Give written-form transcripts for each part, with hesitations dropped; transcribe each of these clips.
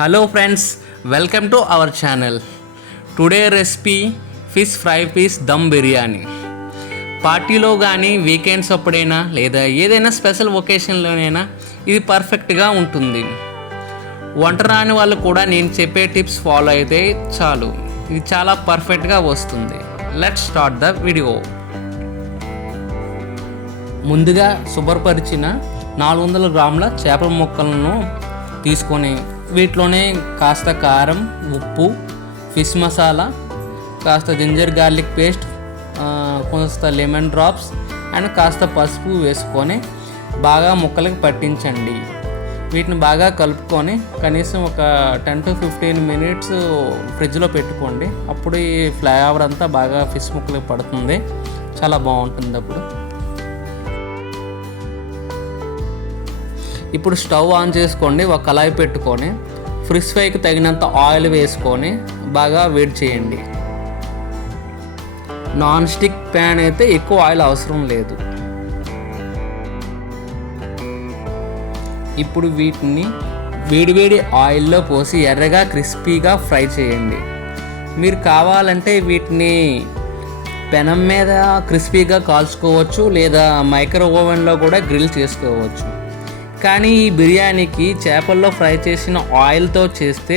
Hello friends, welcome to our channel. Today recipe fish fry piece dum biryani. పార్టీలో కానీ weekends అప్పుడైనా లేదా ఏదైనా స్పెషల్ ఒకేషన్లోనైనా ఇది పర్ఫెక్ట్గా ఉంటుంది. వంట రాని వాళ్ళు కూడా నేను చెప్పే టిప్స్ ఫాలో అయితే చాలు, ఇది చాలా పర్ఫెక్ట్గా వస్తుంది. Let's start the video. ముందుగా శుభ్రపరిచిన 400 గ్రాముల చేపల ముక్కలను తీసుకొని వీటిలోనే కాస్త కారం, ఉప్పు, ఫిష్ మసాలా, కాస్త జింజర్ గార్లిక్ పేస్ట్, కొంత లెమన్ డ్రాప్స్ అండ్ కాస్త పసుపు వేసుకొని బాగా ముక్కలకి పట్టించండి. వీటిని బాగా కలుపుకొని కనీసం ఒక 10 to 15 minutes ఫ్రిడ్జ్లో పెట్టుకోండి. అప్పుడు ఈ ఫ్లేవర్ అంతా బాగా ఫిష్ ముక్కలకి పడుతుంది, చాలా బాగుంటుంది. అప్పుడు ఇప్పుడు స్టవ్ ఆన్ చేసుకోండి. ఒక కళాయి పెట్టుకొని ఫిష్ ఫ్రైకి తగినంత ఆయిల్ వేసుకొని బాగా వేడి చేయండి. నాన్ స్టిక్ ప్యాన్ అయితే ఎక్కువ ఆయిల్ అవసరం లేదు. ఇప్పుడు వీటిని వేడివేడి ఆయిల్లో పోసి ఎర్రగా క్రిస్పీగా ఫ్రై చేయండి. మీరు కావాలంటే వీటిని పెనం మీద క్రిస్పీగా కాల్చుకోవచ్చు, లేదా మైక్రో ఓవెన్లో కూడా గ్రిల్ చేసుకోవచ్చు. కానీ ఈ బిర్యానీకి చేపల్లో ఫ్రై చేసిన ఆయిల్తో చేస్తే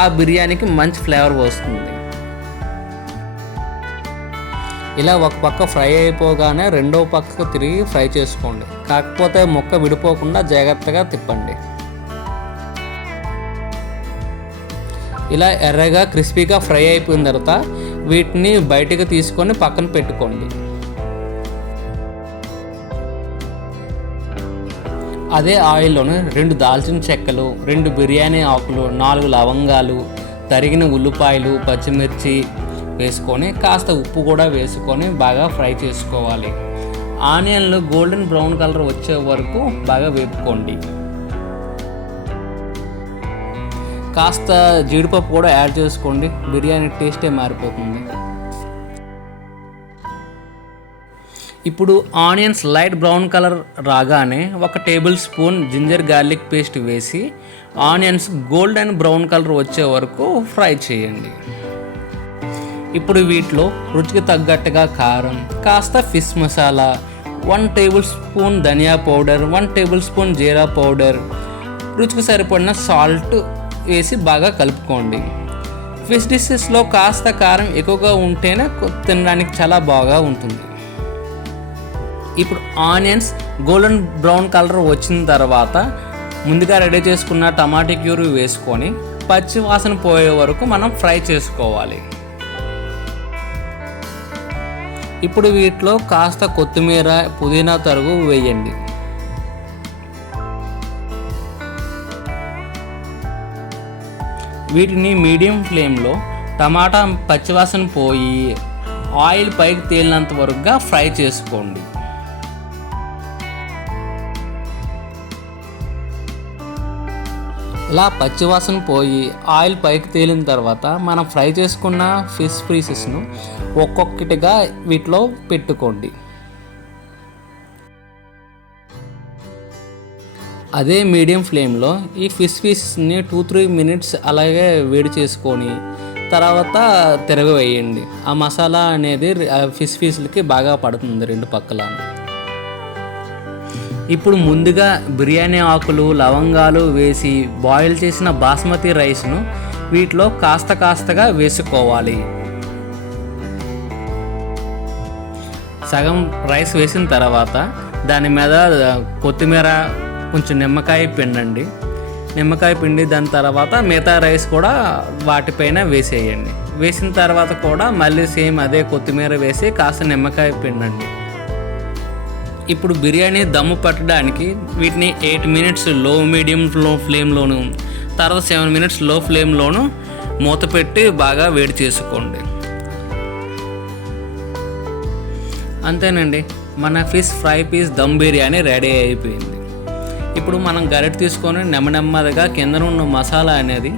ఆ బిర్యానీకి మంచి ఫ్లేవర్ వస్తుంది. ఇలా ఒక పక్క ఫ్రై అయిపోగానే రెండో పక్కకు తిరిగి ఫ్రై చేసుకోండి. కాకపోతే ముక్క విడిపోకుండా జాగ్రత్తగా తిప్పండి. ఇలా ఎర్రగా క్రిస్పీగా ఫ్రై అయిపోయిన తర్వాత వీటిని బయటకు తీసుకొని పక్కన పెట్టుకోండి. అదే ఆయిల్లోనే 2 దాల్చిన చెక్కలు, 2 బిర్యానీ ఆకులు, 4 లవంగాలు, తరిగిన ఉల్లిపాయలు, పచ్చిమిర్చి వేసుకొని కాస్త ఉప్పు కూడా వేసుకొని బాగా ఫ్రై చేసుకోవాలి. ఆనియన్లు గోల్డెన్ బ్రౌన్ కలర్ వచ్చే వరకు బాగా వేపుకోండి. కాస్త జీడిపప్పు కూడా యాడ్ చేసుకోండి, బిర్యానీ టేస్టే మారిపోతుంది. ఇప్పుడు ఆనియన్స్ లైట్ బ్రౌన్ కలర్ రాగానే 1 tablespoon ginger garlic paste వేసి ఆనియన్స్ గోల్డెన్ బ్రౌన్ కలర్ వచ్చే వరకు ఫ్రై చేయండి. ఇప్పుడు వీటిలో రుచికి తగ్గట్టుగా కారం, కాస్త ఫిష్ మసాలా, 1 టేబుల్ స్పూన్ ధనియా పౌడర్, 1 టేబుల్ స్పూన్ జీరా పౌడర్, రుచికి సరిపడిన సాల్ట్ వేసి బాగా కలుపుకోండి. ఫిష్ డిషెస్లో కాస్త కారం ఎక్కువగా ఉంటేనే తినడానికి చాలా బాగా ఉంటుంది. ఇప్పుడు ఆనియన్స్ గోల్డెన్ బ్రౌన్ కలర్ వచ్చిన తర్వాత ముందుగా రెడీ చేసుకున్న టమాటా క్యూరీ వేసుకొని పచ్చి వాసన పోయే వరకు మనం ఫ్రై చేసుకోవాలి. ఇప్పుడు వీటిలో కాస్త కొత్తిమీర, పుదీనా తరుగు వేయండి. వీటిని మీడియం ఫ్లేమ్లో టమాటా పచ్చివాసన పోయి ఆయిల్ పైకి తేలినంత వరకుగా ఫ్రై చేసుకోండి. ఇలా పచ్చివాసన పోయి ఆయిల్ పైకి తేలిన తర్వాత మనం ఫ్రై చేసుకున్న ఫిష్ పీసెస్ను ఒక్కొక్కటిగా వీటిలో పెట్టుకోండి. అదే మీడియం ఫ్లేమ్లో ఈ ఫిష్ పీసెస్ని 2-3 minutes అలాగే వేడి చేసుకొని తర్వాత తిరగవేయండి. ఆ మసాలా అనేది ఫిష్ పీసులకి బాగా పడుతుంది 2 పక్కల. ఇప్పుడు ముందుగా బిర్యానీ ఆకులు, లవంగాలు వేసి బాయిల్ చేసిన బాస్మతి రైస్ను వీటిలో కాస్తగా వేసుకోవాలి. సగం రైస్ వేసిన తర్వాత దాని మీద కొత్తిమీర, కొంచెం నిమ్మకాయ పిండండి. నిమ్మకాయ పిండి దాని తర్వాత మిగతా రైస్ కూడా వాటిపైన వేసేయండి. వేసిన తర్వాత కూడా మళ్ళీ సేమ్ అదే కొత్తిమీర వేసి కాస్త నిమ్మకాయ పిండండి. ఇప్పుడు బిర్యానీ దమ్ము పట్టడానికి వీటిని 8 minutes మీడియం ఫ్లేమ్లోను, తర్వాత 7 minutes లో ఫ్లేమ్లోను మూత పెట్టి బాగా వేడి చేసుకోండి. అంతేనండి, మన fish fry piece dum biryani ready అయిపోయింది. ఇప్పుడు మనం గరిటె తీసుకొని నెమ్మదిగా కింద ఉన్న మసాలా అనేది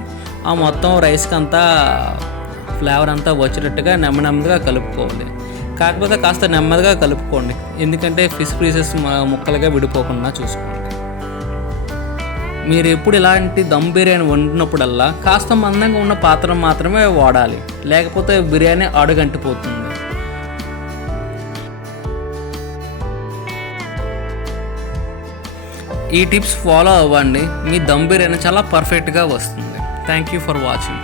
ఆ మొత్తం రైస్కి అంతా ఫ్లేవర్ అంతా వచ్చేటట్టుగా నెమ్మదిగా కలుపుకోవాలి. కాకపోతే కాస్త నెమ్మదిగా కలుపుకోండి, ఎందుకంటే ఫిష్ పీసెస్ ముక్కలుగా విడిపోకుండా చూసుకోండి. మీరు ఎప్పుడు ఇలాంటి దమ్ బిర్యానీ వండినప్పుడల్లా కాస్త మందంగా ఉన్న పాత్ర మాత్రమే వాడాలి, లేకపోతే బిర్యానీ అడుగంటిపోతుంది. ఈ టిప్స్ ఫాలో అవ్వండి, మీ దమ్ బిర్యానీ చాలా పర్ఫెక్ట్గా వస్తుంది. Thank you for watching.